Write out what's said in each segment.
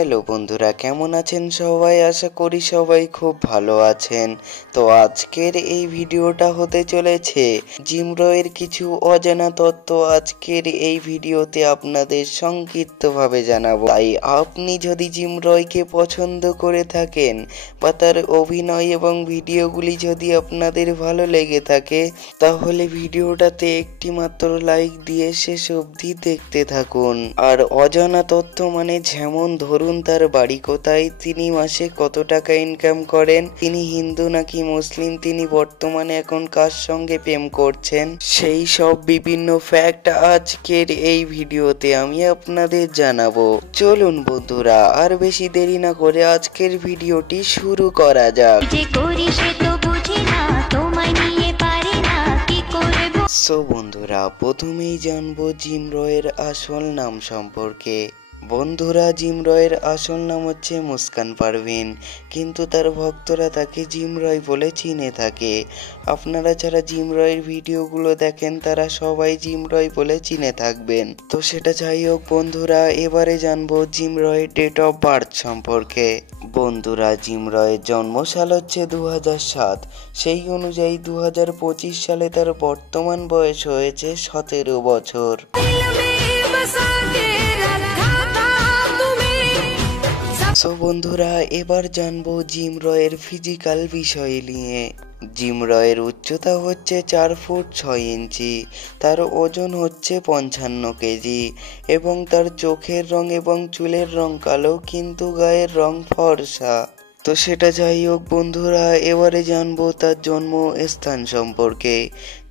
Hello বন্ধুরা, কেমন আছেন সবাই? আশা করি সবাই খুব ভালো আছেন। তো আজকের এই ভিডিওটা হতে চলেছে জিমরয়ের কিছু অজানা তথ্য আজকের এই ভিডিওতে আপনাদের সংক্ষিপ্তভাবে জানাবো। তাই আপনি যদি জিমরয়কে পছন্দ করে থাকেন বা তার অভিনয় এবং ভিডিওগুলি যদি আপনাদের ভালো লেগে থাকে, তাহলে ভিডিওটাতে একটি মাত্র লাইক দিয়ে শেষ অবধি দেখতে থাকুন। আর অজানা তথ্য মানে যেমন ধরুন তার বাড়ি কোথায়, তিনি মাসে কত টাকা ইনকাম করেন, তিনি হিন্দু নাকি মুসলিম, তিনি বর্তমানে এখন কার সঙ্গে প্রেম করছেন, সেই সব বিভিন্ন ফ্যাক্ট আজকের এই ভিডিওতে আমি আপনাদের জানাবো। চলুন বন্ধুরা, আর বেশি দেরি না করে আজকের ভিডিওটি শুরু করা যাক। সো বন্ধুরা, প্রথমেই জানবো জিমরয়ের আসল নাম সম্পর্কে। বন্ধুরা, জিমরয়ের আসল নাম হচ্ছে মুস্কান পারভিন, কিন্তু তার ভক্তরা তাকে জিমরয় বলে চিনে থাকে। আপনারা যারা জিমরয়ের ভিডিওগুলো দেখেন তারা সবাই জিমরয় বলে চিনে থাকবেন। তো সেটা যাই হোক বন্ধুরা, এবারে জানবো জিমরয়ের ডেট অফ বার্থ সম্পর্কে। বন্ধুরা, জিমরয়ের জন্মসাল হচ্ছে 2007, সেই অনুযায়ী 2025 সালে তার বর্তমান বয়স হয়েছে 17 বছর। সো বন্ধুরা, এবার জানবো জিমরয়ের ফিজিক্যাল বিষয় নিয়ে। জিমরয়ের উচ্চতা হচ্ছে 4 ফুট 6 ইঞ্চি, তার ওজন হচ্ছে 55 কেজি এবং তার চোখের রং এবং চুলের রং কালো, কিন্তু গায়ের রং ফর্সা। তো সেটা যাই হোক বন্ধুরা, এবারে জানবো তার জন্মস্থান সম্পর্কে।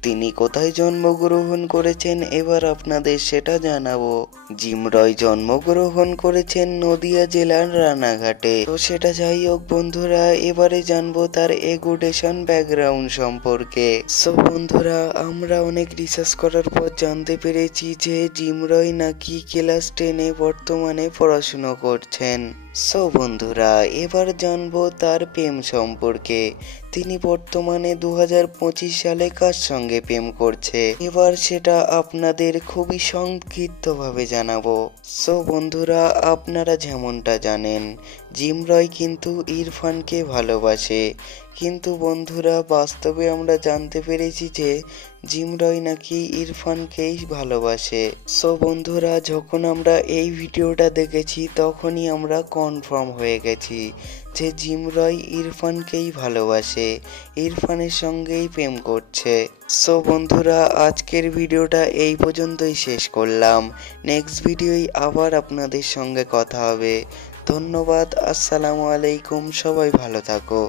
তিনি কোথায় জন্মগ্রহণ করেছেন এবার আপনাদের সেটা জানাবো। জিমরয় জন্মগ্রহণ করেছেন নদিয়া জেলার রানাঘাটে। তো সেটা যাই হোক বন্ধুরা, এবারে জানবো তার এডুকেশন ব্যাকগ্রাউন্ড সম্পর্কে। সো বন্ধুরা, আমরা অনেক রিসার্চ করার পর জানতে পেরেছি যে জিমরয় নাকি ক্লাস 10-এ বর্তমানে পড়াশুনো করছেন। সো বন্ধুরা, এবার জানবো তার প্রেম সম্পর্কে। তিনি বর্তমানে 2025 সালে কার সঙ্গে প্রেম করছে এবার সেটা আপনাদের খুবই সংক্ষিপ্তভাবে জানাবো। সো বন্ধুরা, আপনারা যেমনটা জানেন জিমরয় কিন্তু ইরফানকে ভালোবাসে, কিন্তু বন্ধুরা বাস্তবে আমরা জানতে পেরেছি যে জিমরয় নাকি ইরফানকেই ভালোবাসে। সো বন্ধুরা, যখন আমরা এই ভিডিওটা দেখেছি তখনই আমরা কনফার্ম হয়ে গেছি যে জিমরয় ইরফানকেই ভালোবাসে, ইরফানের সঙ্গেই প্রেম করছে। সো বন্ধুরা, আজকের ভিডিওটা এই পর্যন্তই শেষ করলাম। নেক্সট ভিডিওয় আবার আপনাদের সঙ্গে কথা হবে। ধন্যবাদ, আসসালামু আলাইকুম, সবাই ভালো থাকো।